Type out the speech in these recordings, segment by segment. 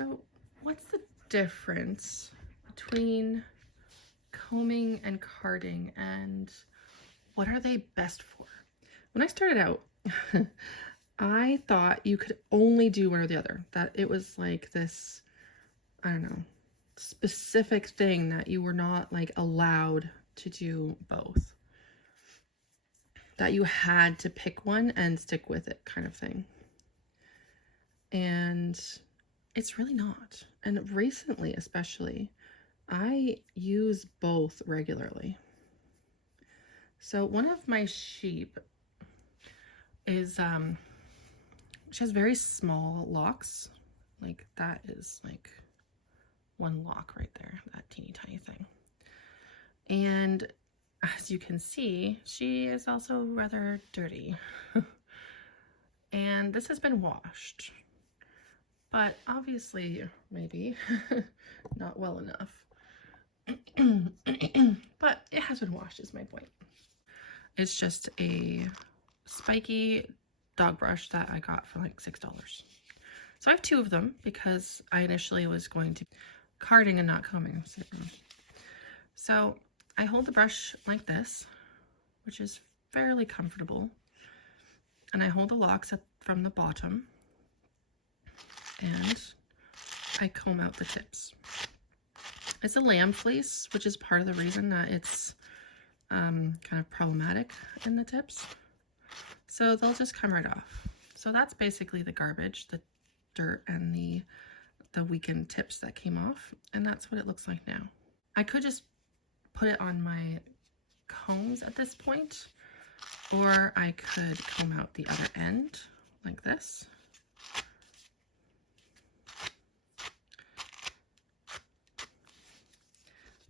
So what's the difference between combing and carding, and what are they best for? When I started out, I thought you could only do one or the other, that it was like this, I don't know, specific thing that you were not like allowed to do both, that you had to pick one and stick with it kind of thing. And it's really not. And recently, especially, I use both regularly. So one of my sheep is, she has very small locks. Like that is like one lock right there, that teeny tiny thing. And as you can see, she is also rather dirty. And this has been washed, but obviously maybe not well enough. But it has been washed is my point. It's just a spiky dog brush that I got for like $6. So I have 2 of them because I initially was going to carding and not combing. So I hold the brush like this, which is fairly comfortable, and I hold the locks up from the bottom, and I comb out the tips. It's a lamb fleece, which is part of the reason that it's kind of problematic in the tips. So they'll just come right off. So that's basically the garbage, the dirt and the weakened tips that came off, and that's what it looks like now. I could just put it on my combs at this point, or I could comb out the other end like this.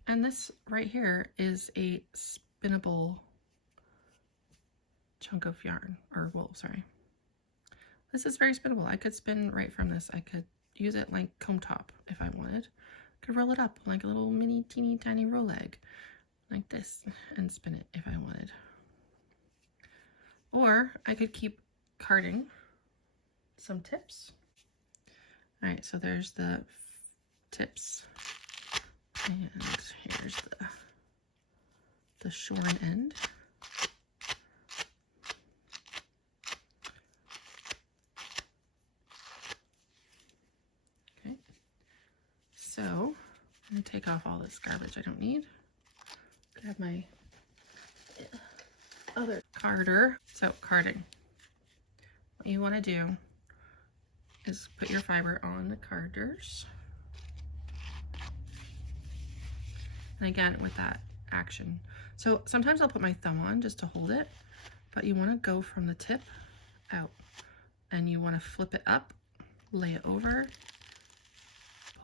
And this right here is a spinnable chunk of yarn, or wool, sorry. This is very spinnable. I could spin right from this. I could use it like comb top if I wanted. I could roll it up like a little mini teeny tiny roll egg like this and spin it if I wanted. Or I could keep carding some tips. All right, so there's the tips, and here's the shorn end. Okay, so I'm gonna take off all this garbage I don't need. Grab my other carder. So carding, what you want to do is put your fiber on the carders, and again with that action. So sometimes I'll put my thumb on just to hold it, but you want to go from the tip out, and you want to flip it up, lay it over,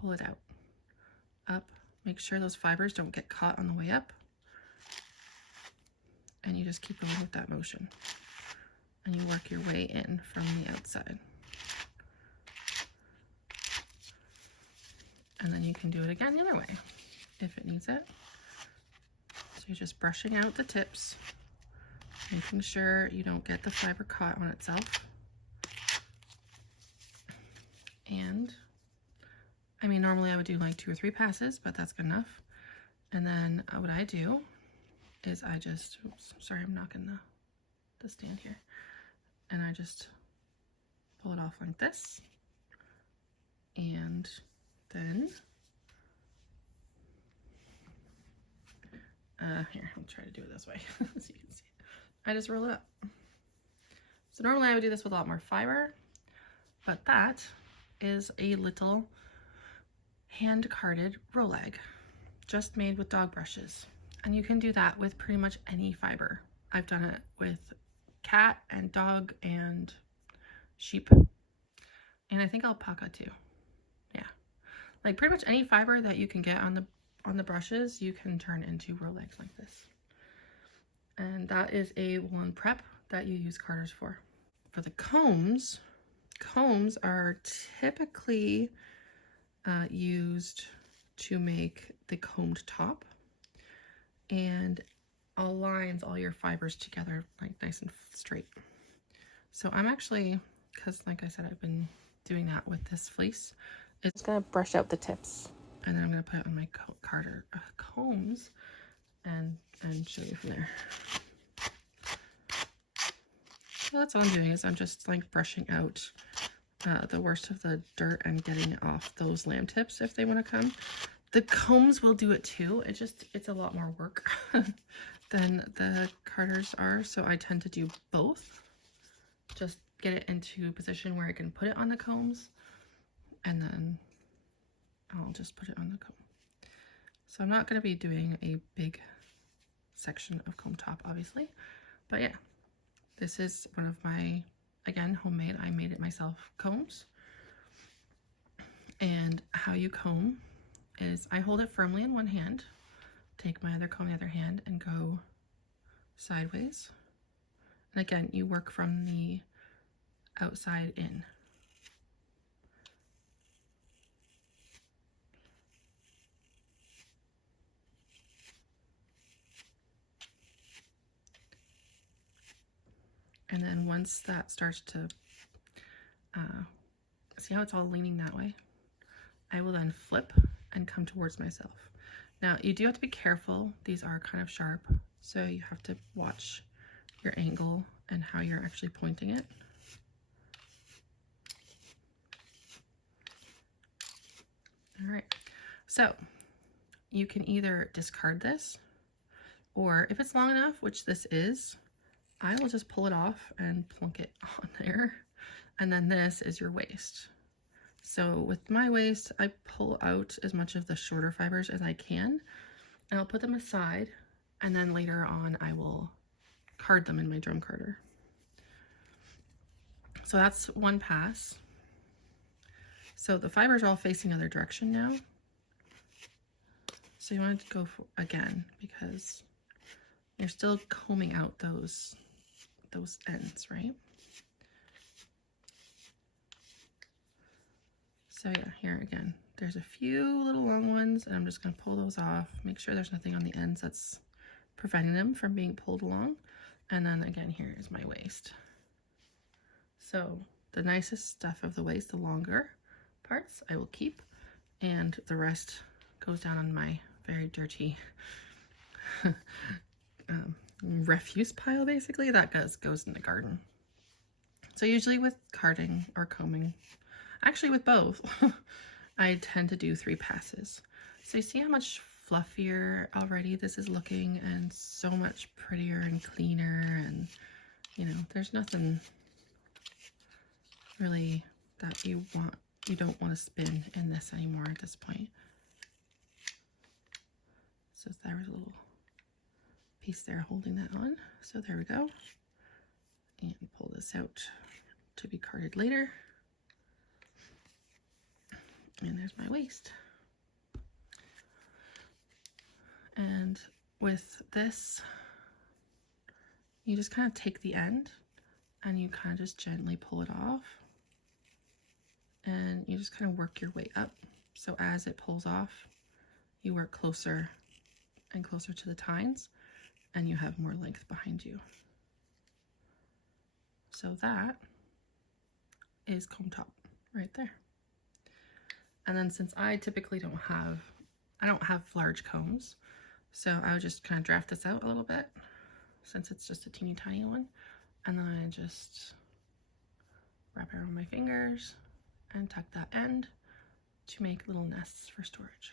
pull it out, up. Make sure those fibers don't get caught on the way up, and you just keep going with that motion, and you work your way in from the outside. And then you can do it again the other way if it needs it. So you're just brushing out the tips, making sure you don't get the fiber caught on itself. And I mean, normally I would do like 2 or 3 passes, but that's good enough. And then what I do is I just, oops, sorry, I'm knocking the stand here. And I just pull it off like this. And then, here, I'll try to do it this way so you can see it. I just roll it up. So normally I would do this with a lot more fiber, but that is a little hand carded roll egg, just made with dog brushes. And you can do that with pretty much any fiber. I've done it with cat and dog and sheep, and I think alpaca too. Yeah, like pretty much any fiber that you can get on the brushes, you can turn into roll eggs like this. And that is a woolen prep that you use carders for. For the combs are typically used to make the combed top, and aligns all your fibers together like nice and straight. So I'm actually, because like I said, I've been doing that with this fleece, It's gonna brush out the tips, and then I'm gonna put it on my combs and show you from there. So that's all I'm doing, is I'm just like brushing out the worst of the dirt and getting it off those lamb tips if they want to come. The combs will do it too. It's a lot more work than the carders are, so I tend to do both. Just get it into a position where I can put it on the combs, and then I'll just put it on the comb. So I'm not going to be doing a big section of comb top, obviously, but yeah, this is one of my, again, homemade, I made it myself combs. And how you comb is I hold it firmly in one hand, take my other comb in the other hand, and go sideways. And again, you work from the outside in. And then once that starts to, see how it's all leaning that way? I will then flip and come towards myself. Now you do have to be careful. These are kind of sharp, so you have to watch your angle and how you're actually pointing it. All right, so you can either discard this, or if it's long enough, which this is, I will just pull it off and plunk it on there. And then this is your waist. So with my waist, I pull out as much of the shorter fibers as I can, and I'll put them aside, and then later on I will card them in my drum carder. So that's one pass. So the fibers are all facing the other direction now. So you want to go for, again, because you're still combing out those ends, right? So yeah, here again, there's a few little long ones, and I'm just going to pull those off, make sure there's nothing on the ends that's preventing them from being pulled along. And then again, here is my waist. So the nicest stuff of the waist, the longer parts, I will keep, and the rest goes down on my very dirty refuse pile, basically, that goes in the garden. So usually with carding or combing, actually with both, I tend to do 3 passes. So you see how much fluffier already this is looking, and so much prettier and cleaner, and you know, there's nothing really that you don't want to spin in this anymore at this point. So there was a little piece there holding that on. So there we go. And pull this out to be carded later. And there's my waist. And with this, you just kind of take the end and you kind of just gently pull it off. And you just kind of work your way up. So as it pulls off, you work closer and closer to the tines, and you have more length behind you. So that is comb top right there. And then since I typically don't have large combs, so I would just kind of draft this out a little bit, since it's just a teeny tiny one, and then I just wrap it around my fingers and tuck that end to make little nests for storage.